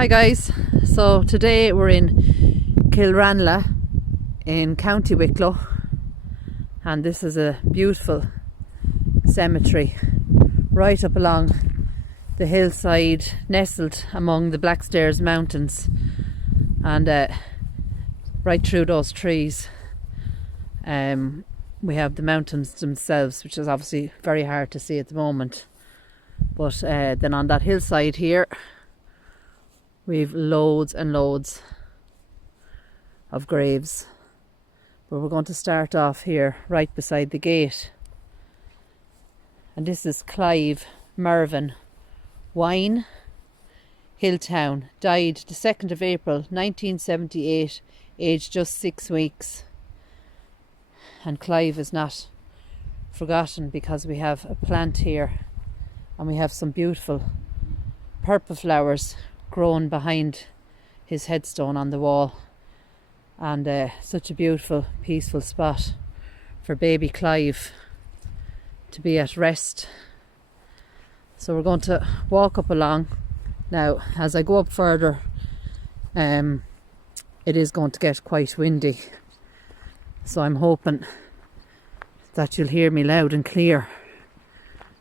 Hi guys, so today we're in Kilranelagh in County Wicklow, and this is a beautiful cemetery right up along the hillside, nestled among the Blackstairs Mountains, and right through those trees we have the mountains themselves, which is obviously very hard to see at the moment, but then on that hillside here we've loads and loads of graves. But we're going to start off here right beside the gate, and this is Clive Mervyn Wine, Hilltown, died the 2nd of April 1978, aged just 6 weeks. And Clive is not forgotten because we have a plant here and we have some beautiful purple flowers grown behind his headstone on the wall, and such a beautiful, peaceful spot for baby Clive to be at rest. So we're going to walk up along now. As I go up further, it is going to get quite windy, so I'm hoping that you'll hear me loud and clear.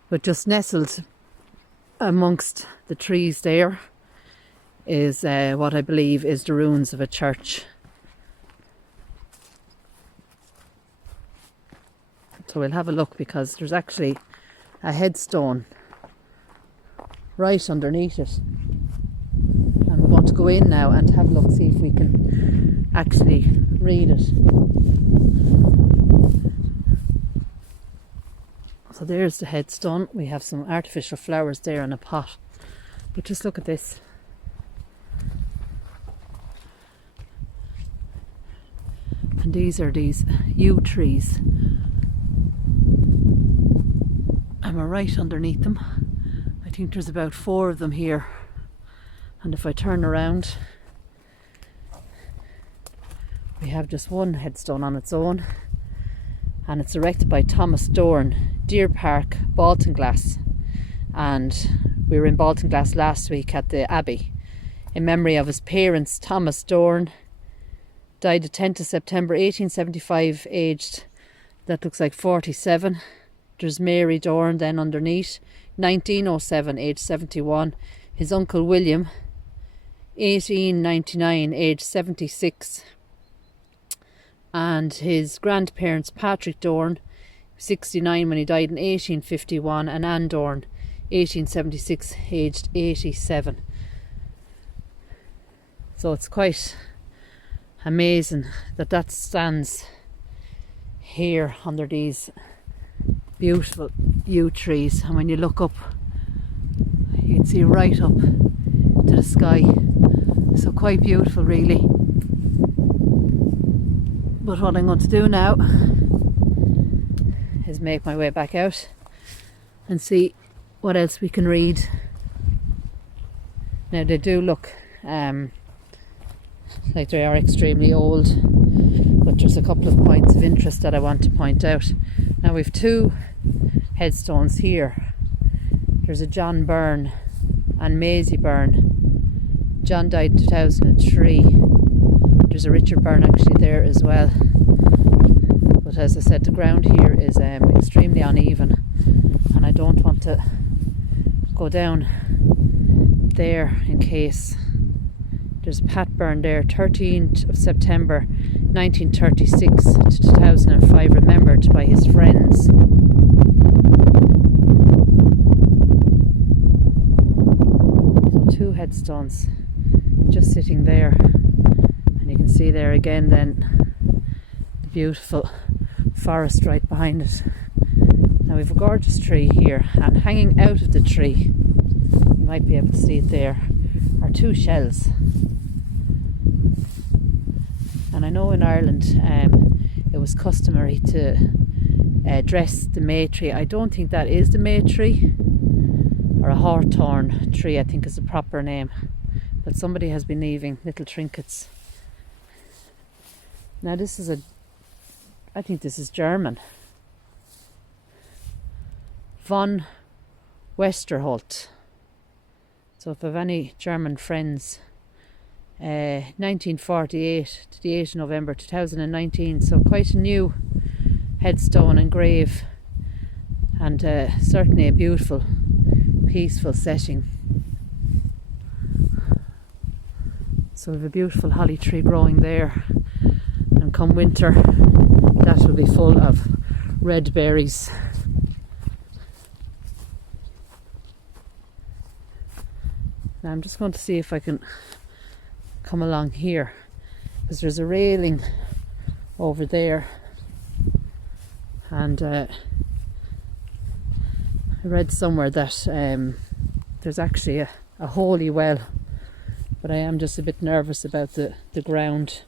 But just nestled amongst the trees there is what I believe is the ruins of a church. So we'll have a look, because there's actually a headstone right underneath it, and we're going to go in now and have a look, see if we can actually read it. So there's the headstone. We have some artificial flowers there in a pot, but just look at this. And these are these yew trees, and we're right underneath them. I think there's about 4 of them here, and if I turn around we have just one headstone on its own, and it's erected by Thomas Dorn, Deer Park, Baltinglass. And we were in Baltinglass last week at the Abbey in memory of his parents. Thomas Dorn died the 10th of September 1875, aged, that looks like 47. There's Mary Dorn then underneath, 1907, aged 71. His uncle William, 1899, aged 76. And his grandparents, Patrick Dorn, 69 when he died in 1851, and Anne Dorn, 1876, aged 87. So it's quite amazing that that stands here under these beautiful yew trees, and when you look up you can see right up to the sky. So quite beautiful really. But what I'm going to do now is make my way back out and see what else we can read. Now they do look like they are extremely old, but there's a couple of points of interest that I want to point out. Now we've 2 headstones here. There's a John Byrne and Maisie Byrne. John died in 2003. There's a Richard Byrne actually there as well. But as I said, the ground here is extremely uneven, and I don't want to go down there in case. There's Pat Byrne there, 13th of September 1936 to 2005, remembered by his friends. So 2 headstones just sitting there, and you can see there again then the beautiful forest right behind it. Now we've a gorgeous tree here, and hanging out of the tree, you might be able to see it there, are 2 shells. And I know in Ireland it was customary to dress the May tree. I don't think that is the May tree, or a hawthorn tree I think is the proper name, but somebody has been leaving little trinkets. Now this is I think this is German. Von Westerholt. So if I have any German friends 1948 to the 8th of November 2019. So quite a new headstone and grave, and certainly a beautiful, peaceful setting. So we have a beautiful holly tree growing there, and come winter that will be full of red berries. Now I'm just going to see if I can come along here, because there's a railing over there, and I read somewhere that there's actually a holy well, but I am just a bit nervous about the ground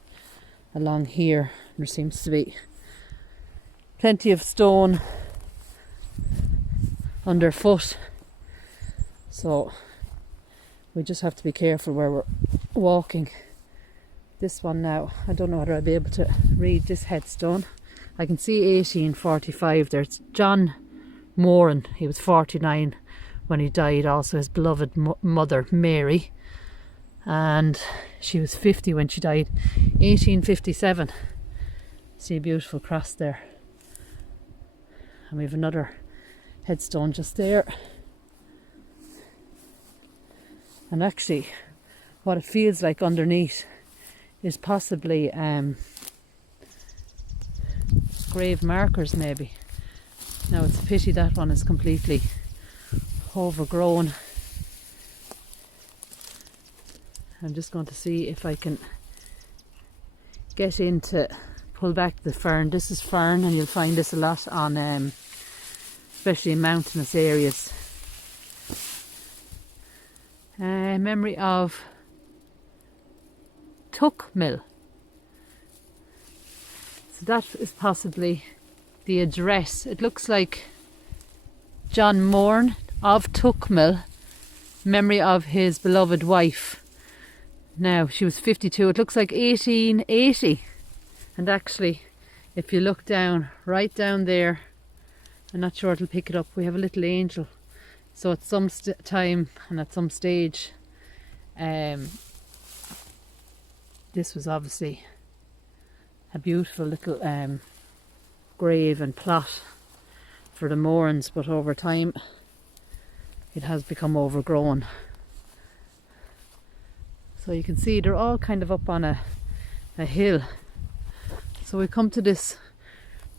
along here. There seems to be plenty of stone underfoot, so we just have to be careful where we're walking. This one now, I don't know whether I'll be able to read this headstone. I can see 1845 there. It's John Moran. He was 49 when he died. Also his beloved mother Mary, and she was 50 when she died, 1857. See a beautiful cross there, and we have another headstone just there. And actually what it feels like underneath is possibly grave markers maybe. Now it's a pity that one is completely overgrown. I'm just going to see if I can get in to pull back the fern. This is fern, and you'll find this a lot on especially in mountainous areas. Memory of Tuck Mill. So that is possibly the address. It looks like John Moran of Tuck Mill, memory of his beloved wife. Now she was 52. It looks like 1880, and actually if you look down, right down there, I'm not sure it'll pick it up, we have a little angel. So at some time and at some stage, this was obviously a beautiful little grave and plot for the Morans, but over time it has become overgrown. So you can see they're all kind of up on a hill. So we come to this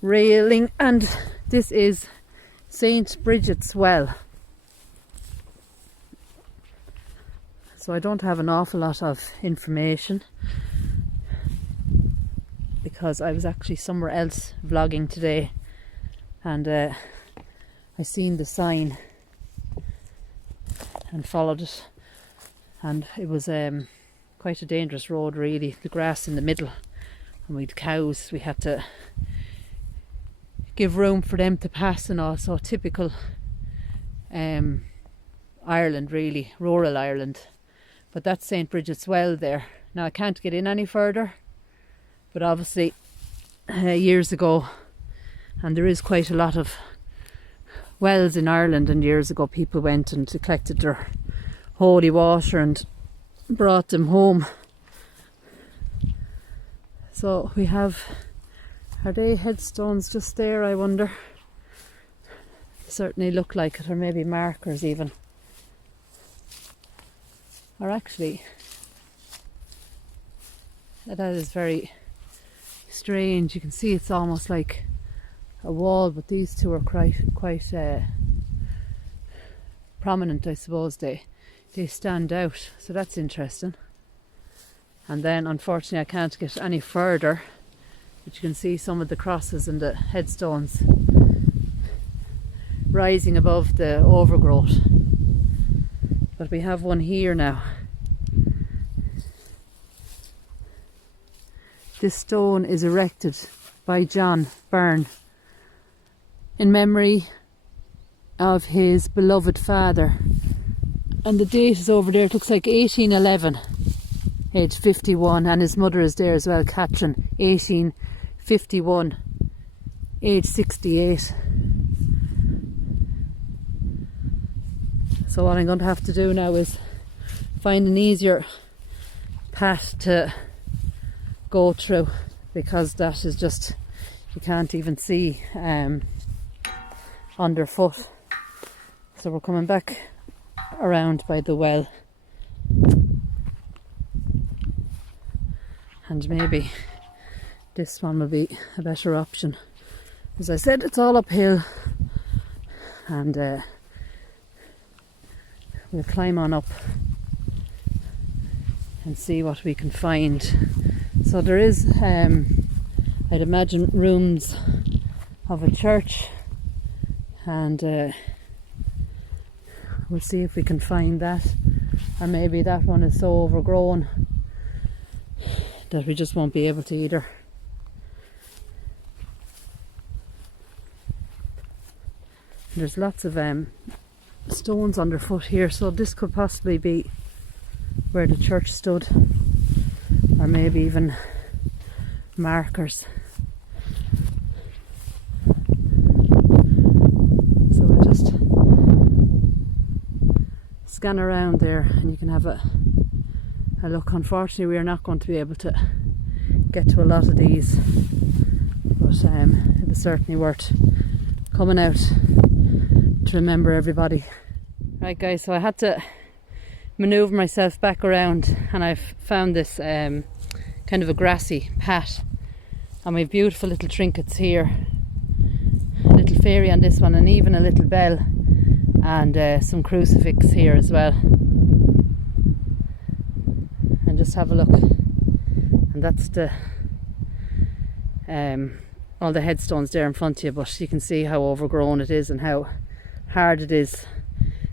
railing, and this is St. Bridget's Well. So I don't have an awful lot of information, because I was actually somewhere else vlogging today, and I seen the sign and followed it, and it was quite a dangerous road really, the grass in the middle, and we'd cows, we had to give room for them to pass, and also typical Ireland really, rural Ireland. But that's St. Bridget's Well there. Now I can't get in any further, but obviously years ago, and there is quite a lot of wells in Ireland, and years ago people went and collected their holy water and brought them home. So we have, are they headstones just there, I wonder? They certainly look like it, or maybe markers even. Or actually, that is very strange. You can see it's almost like a wall, but these two are quite prominent, I suppose. They stand out, so that's interesting. And then unfortunately I can't get any further, but you can see some of the crosses and the headstones rising above the overgrowth. But we have one here now. This stone is erected by John Byrne in memory of his beloved father, and the date is over there. It looks like 1811, age 51, and his mother is there as well, Catherine, 1851, age 68. So what I'm going to have to do now is find an easier path to go through, because that is just, you can't even see underfoot. So we're coming back around by the well, and maybe this one will be a better option. As I said, it's all uphill, and we'll climb on up and see what we can find. So there is, I'd imagine, rooms of a church, and we'll see if we can find that. Or maybe that one is so overgrown that we just won't be able to either. There's lots of stones underfoot here, so this could possibly be where the church stood, or maybe even markers. So we'll just scan around there and you can have a look. Unfortunately, we are not going to be able to get to a lot of these, but it was certainly worth coming out to remember everybody. Right guys, so I had to manoeuvre myself back around, and I've found this kind of a grassy path, and we have beautiful little trinkets here, a little fairy on this one, and even a little bell, and some crucifix here as well. And just have a look, and that's the all the headstones there in front of you, but you can see how overgrown it is and how hard it is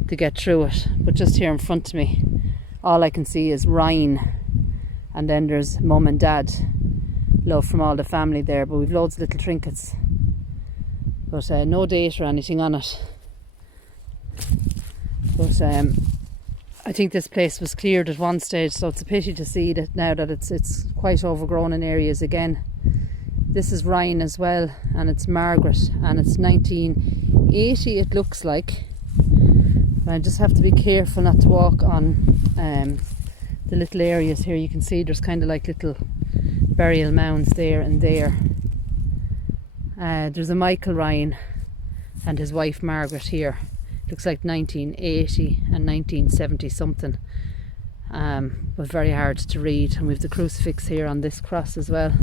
to get through it. But just here in front of me, all I can see is Ryan, and then there's mum and dad, love from all the family there. But we've loads of little trinkets, but no date or anything on it. But I think this place was cleared at one stage, so it's a pity to see that now that it's quite overgrown in areas again. This is Ryan as well, and it's Margaret, and it's 1980 it looks like. But I just have to be careful not to walk on the little areas here. You can see there's kind of like little burial mounds there and there. There's a Michael Ryan and his wife Margaret here. Looks like 1980 and 1970 something, but very hard to read. And we've the crucifix here on this cross as well,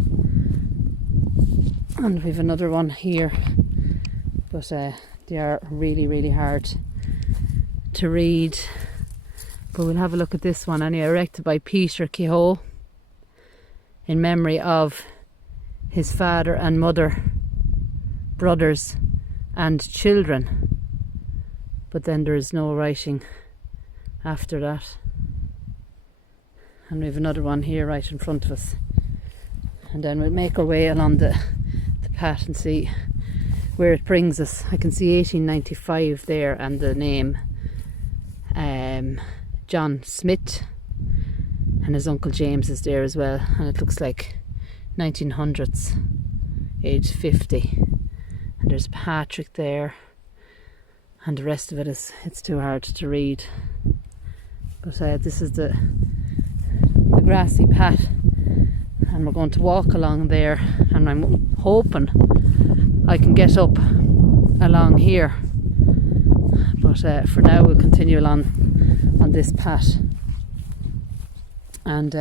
and we've another one here, but they are really hard to read. But we'll have a look at this one anyway. Erected by Peter Kehoe in memory of his father and mother, brothers and children. But then there is no writing after that. And we have another one here right in front of us, and then we'll make our way along the path and see where it brings us. I can see 1895 there, and the name John Smith, and his uncle James is there as well, and it looks like 1900s, age 50. And there's Patrick there, and the rest of it is, it's too hard to read. But this is the grassy path, and we're going to walk along there, and I'm hoping I can get up along here. But for now we'll continue along on this path. And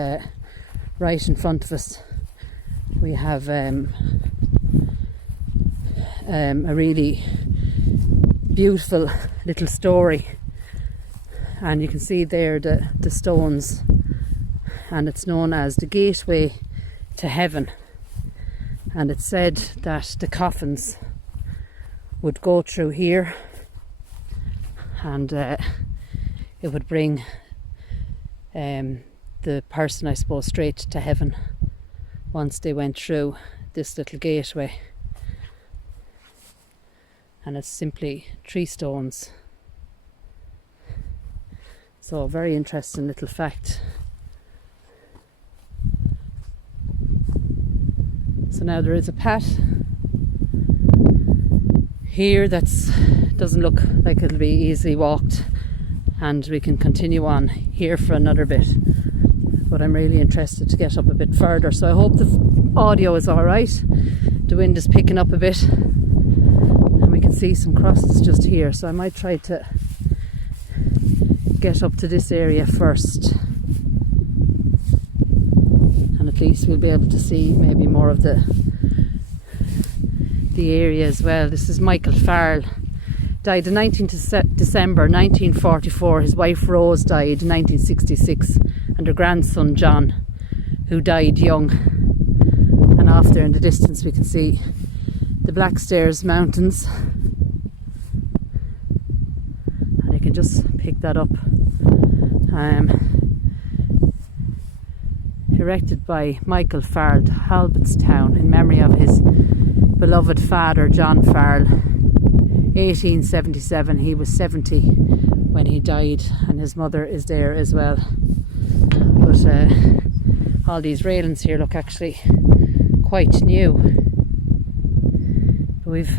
right in front of us we have a really beautiful little story, and you can see there the stones, and it's known as the gateway to heaven. And it's said that the coffins would go through here, and it would bring the person, I suppose, straight to heaven once they went through this little gateway. And it's simply 3 stones. So a very interesting little fact. So now there is a path here that doesn't look like it'll be easily walked, and we can continue on here for another bit. but I'm really interested to get up a bit further, so I hope the audio is alright. The wind is picking up a bit and we can see some crosses just here, so I might try to get up to this area first, and at least we'll be able to see maybe more of the area as well. This is Michael Farrell, died on 19th December 1944. His wife Rose died in 1966, and her grandson John, who died young. And off there in the distance we can see the Blackstairs Mountains, and you can just pick that up. Erected by Michael Farrell, Halbertstown, in memory of his beloved father John Farrell. 1877, he was 70 when he died, and his mother is there as well. But all these railings here look actually quite new. But we've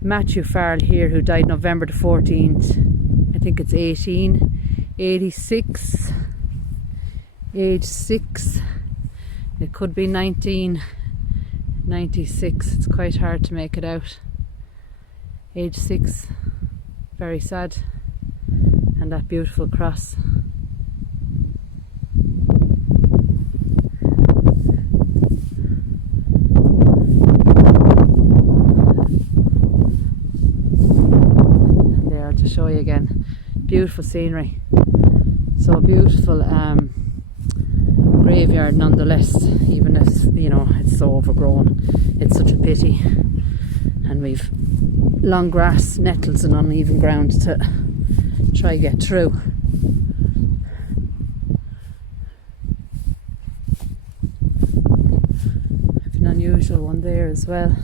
Matthew Farrell here, who died November the 14th, I think it's 1886, age 6. It could be 1996, it's quite hard to make it out. Age 6, very sad. And that beautiful cross. And there to show you again, beautiful scenery. So beautiful graveyard nonetheless, even if, you know, it's so overgrown. It's such a pity, and we've long grass, nettles and uneven ground to try get through. An unusual one there as well.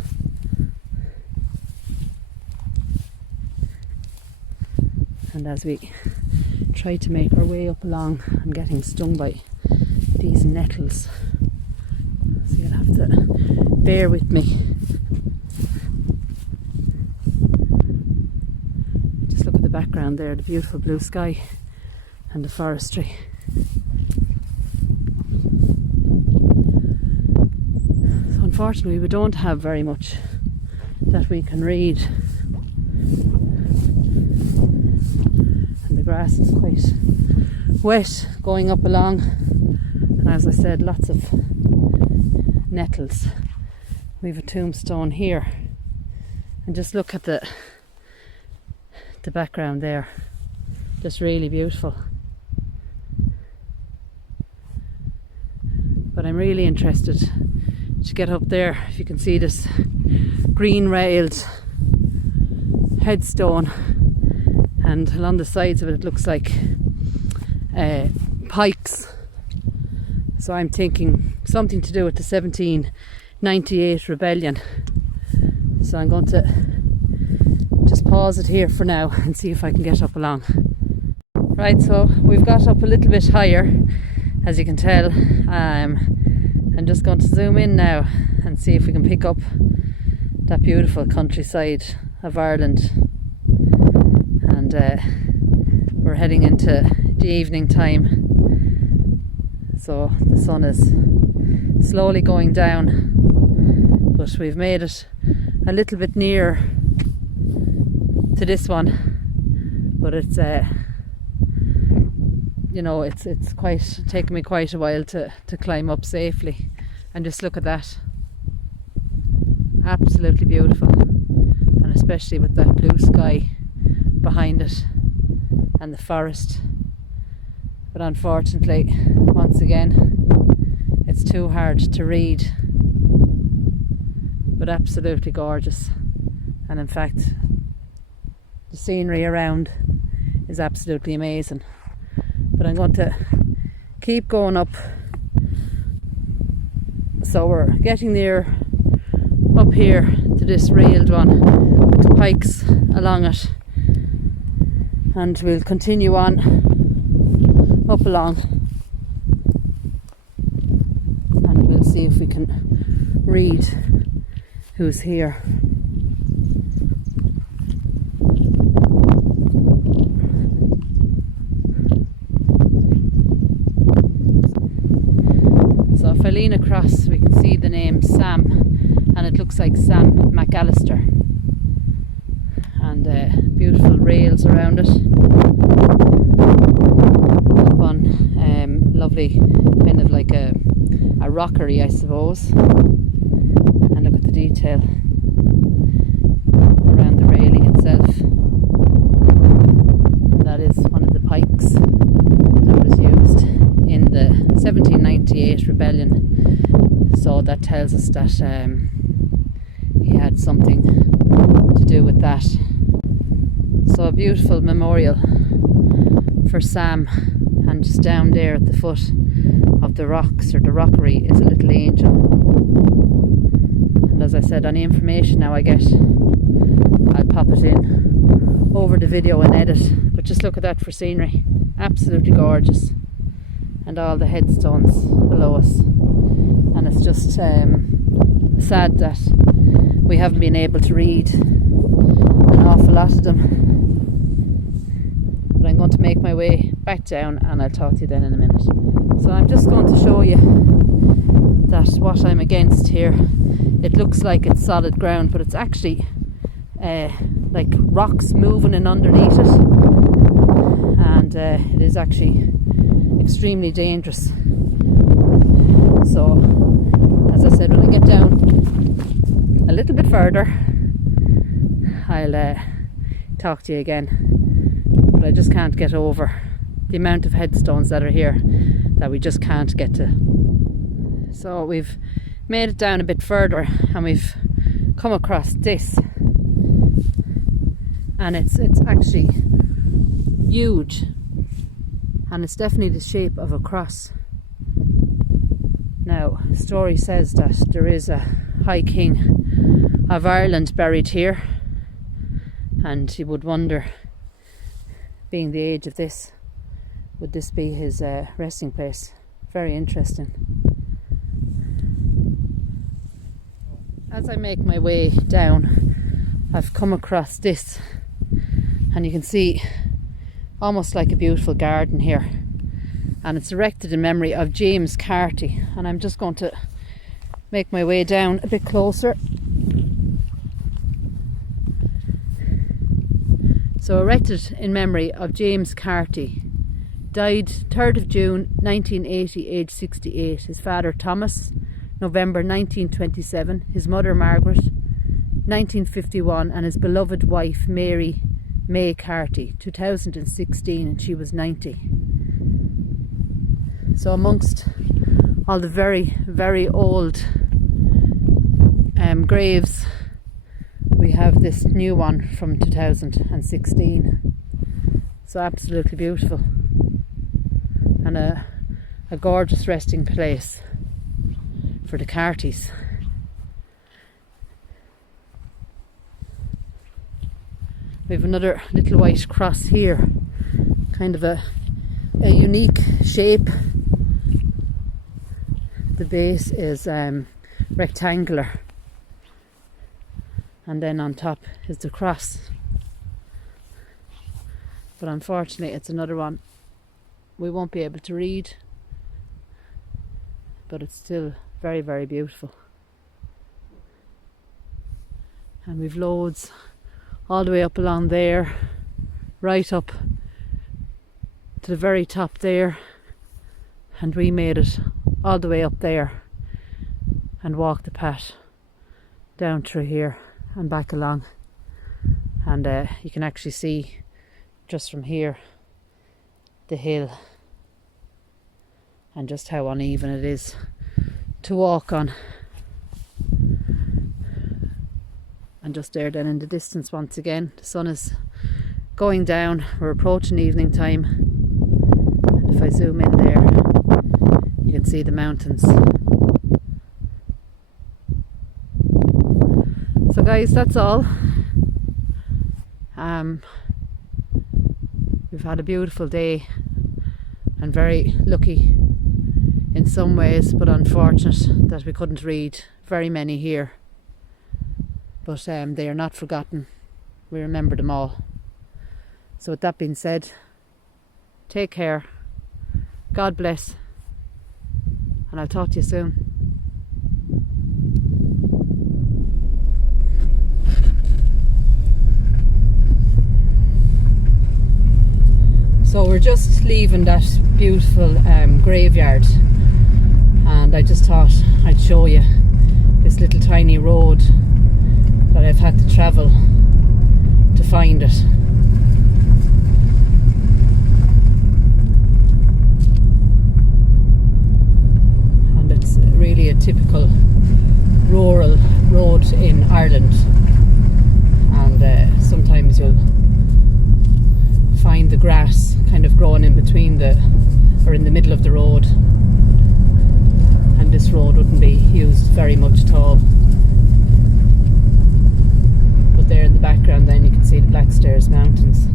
And as we try to make our way up along, I'm getting stung by these nettles, so you'll have to bear with me. Just look at the background there, the beautiful blue sky and the forestry. So unfortunately we don't have very much that we can read, and the grass is quite wet going up along. And as I said, lots of nettles. We have a tombstone here, and just look at the background there, just really beautiful. But I'm really interested to get up there. If you can see this green railed headstone, and along the sides of it, it looks like pikes. So I'm thinking something to do with the 1798 rebellion. So I'm going to just pause it here for now and see if I can get up along. Right, so we've got up a little bit higher, as you can tell. I'm just going to zoom in now and see if we can pick up that beautiful countryside of Ireland. And we're heading into the evening time. So the sun is slowly going down, but we've made it a little bit nearer to this one. But it's you know, it's quite taken me quite a while to climb up safely. And just look at that, absolutely beautiful, and especially with that blue sky behind it and the forest. But unfortunately, once again, it's too hard to read, but absolutely gorgeous. And in fact, the scenery around is absolutely amazing. But I'm going to keep going up. So we're getting near up here to this railed one with the pikes along it, and we'll continue on up along, and we'll see if we can read who's here. I lean across, we can see the name Sam, and it looks like Sam McAllister, and beautiful rails around it. Up on lovely, kind of like a rockery, I suppose. And look at the detail around the railing itself. And that is one of the pikes that was used in the 1798 rebellion. So that tells us that he had something to do with that. So a beautiful memorial for Sam, and just down there at the foot of the rocks, or the rockery, is a little angel. And as I said, any information now I get, I'll pop it in over the video and edit. But just look at that for scenery, absolutely gorgeous, and all the headstones below us. And it's just sad that we haven't been able to read an awful lot of them. But I'm going to make my way back down, and I'll talk to you then in a minute. So I'm just going to show you that what I'm against here, it looks like it's solid ground, but it's actually like rocks moving in underneath it, and it is actually extremely dangerous. So as I said, when I get down a little bit further, I'll talk to you again. But I just can't get over the amount of headstones that are here that we just can't get to. So we've made it down a bit further, and we've come across this, and it's actually huge, and it's definitely the shape of a cross. Now, story says that there is a High King of Ireland buried here, and you would wonder, being the age of this, would this be his resting place? Very interesting. As I make my way down, I've come across this, and you can see almost like a beautiful garden here, and it's erected in memory of James Carty. And I'm just going to make my way down a bit closer. So erected in memory of James Carty, died 3rd of June 1980, aged 68. His father Thomas, November 1927, his mother Margaret, 1951, and his beloved wife Mary May Carty, 2016, and she was 90. So amongst all the very, very old graves, we have this new one from 2016. So absolutely beautiful, and a gorgeous resting place for the Cartys. We have another little white cross here, kind of a unique shape. The base is rectangular, and then on top is the cross. But unfortunately it's another one we won't be able to read, but it's still very, very beautiful. And we've loads all the way up along there, right up to the very top there, and we made it all the way up there and walked the path down through here and back along. And you can actually see just from here the hill, and just how uneven it is to walk on. And just there then in the distance, once again, the sun is going down. We're approaching evening time, and if I zoom in there, you can see the mountains. So guys, that's all. We've had a beautiful day, and very lucky in some ways, but unfortunate that we couldn't read very many here. But they are not forgotten. We remember them all. So with that being said, take care, God bless, and I'll talk to you soon. So we're just leaving that beautiful graveyard, and I just thought I'd show you this little tiny road that I've had to travel to find it. And it's really a typical rural road in Ireland, and sometimes you'll find the grass kind of growing in between or in the middle of the road, and this road wouldn't be used very much at all. But there in the background then you can see the Blackstairs Mountains.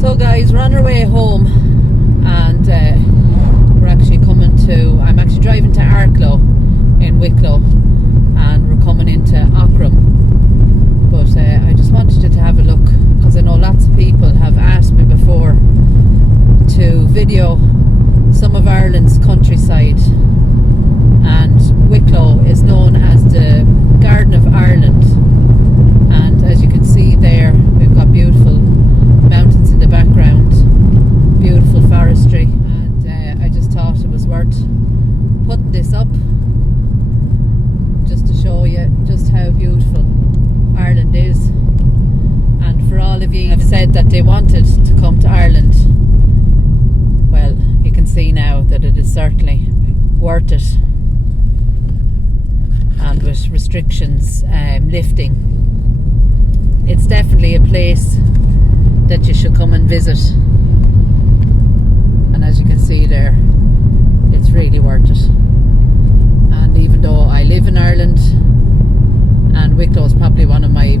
So guys, we're on our way home, and we're actually I'm actually driving to Arklow in Wicklow, and we're coming into Aughrim. But I just wanted you to have a look, because I know lots of people have asked me before to video some of Ireland's countryside, and Wicklow is known as the Garden of Ireland. And as you can see there, we've got beautiful mountains in the background, beautiful forestry, and I just thought it was worth putting this up just to show you just how beautiful Ireland is. And for all of you who have said that they wanted to come to Ireland, well, you can see now that it is certainly worth it, and with restrictions lifting, it's definitely a place that you should come and visit. And as you can see there, it's really worth it. And even though I live in Ireland, and Wicklow is probably one of my